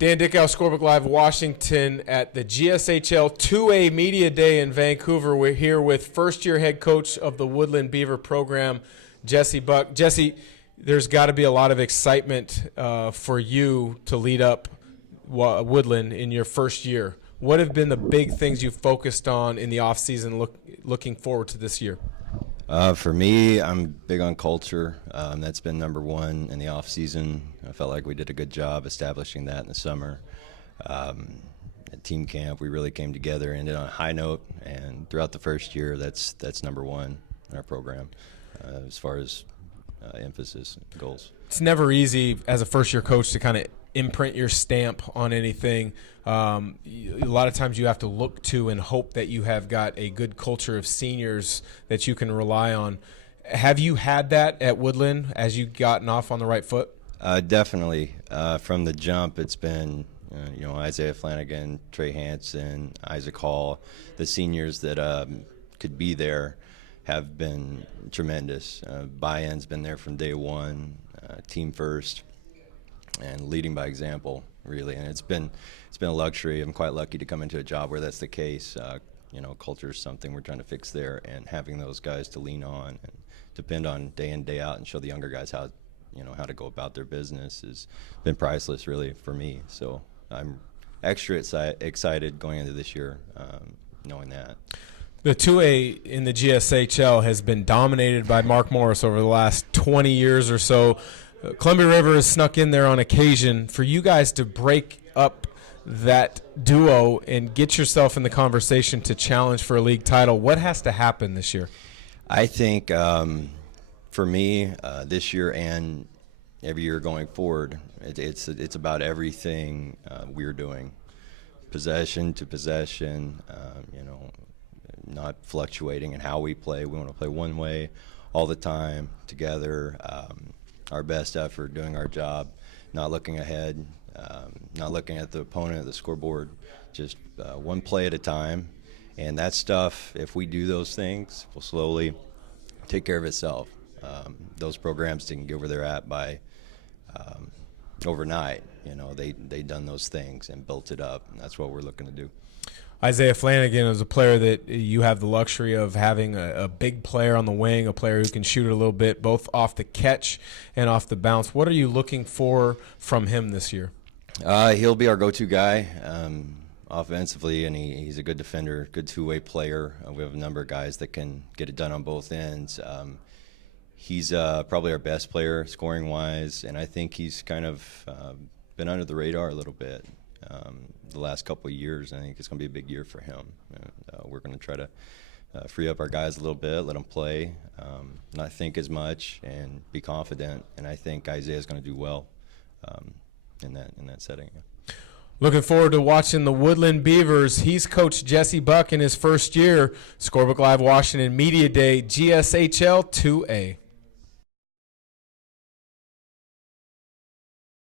Dan Dickau, Scorebook Live Washington at the GSHL 2A Media Day in Vancouver. We're here with first-year head coach of the Woodland Beaver program, Jesse Buck. Jesse, there's got to be a lot of excitement for you to lead up Woodland in your first year. What have been the big things you've focused on in the offseason looking forward to this year? For me, I'm big on culture. That's been number one in the off season. I felt like we did a good job establishing that in the summer. At team camp, we really came together, ended on a high note, and throughout the first year, that's number one in our program as far as emphasis and goals. It's never easy as a first-year coach to kind of imprint your stamp on anything. A lot of times you have to look to and hope that you have got a good culture of seniors that you can rely on. Have you had that at Woodland as you've gotten off on the right foot? Definitely. From the jump, it's been Isaiah Flanagan, Trey Hansen, Isaac Hall, the seniors that could be there have been tremendous. Buy-in's been there from day one, team first, and leading by example, really. And it's been a luxury. I'm quite lucky to come into a job where that's the case. Culture is something we're trying to fix there, and having those guys to lean on and depend on day in, day out, and show the younger guys how to go about their business has been priceless, really, for me. So I'm extra excited going into this year, knowing that. The 2A in the GSHL has been dominated by Mark Morris over the last 20 years or so. Columbia River has snuck in there on occasion. For you guys to break up that duo and get yourself in the conversation to challenge for a league title, what has to happen this year? I think for me, this year and every year going forward, it's about everything we're doing, possession to possession, not fluctuating in how we play. We want to play one way all the time together. Our best effort, doing our job, not looking ahead, not looking at the opponent, the scoreboard, just one play at a time. And that stuff, if we do those things, will slowly take care of itself. Those programs didn't get where they're at by overnight. They done those things and built it up, and that's what we're looking to do. Isaiah Flanagan is a player that you have the luxury of having a big player on the wing, a player who can shoot it a little bit, both off the catch and off the bounce. What are you looking for from him this year? He'll be our go-to guy offensively, and he's a good defender, good two-way player. We have a number of guys that can get it done on both ends. He's probably our best player scoring-wise, and I think he's kind of been under the radar a little bit the last couple of years. I think it's going to be a big year for him. And, we're going to try to free up our guys a little bit, let them play, not think as much, and be confident. And I think Isaiah's going to do well in that setting. Yeah. Looking forward to watching the Woodland Beavers. He's Coach Jesse Buck in his first year. Scorebook Live Washington Media Day, GSHL 2A.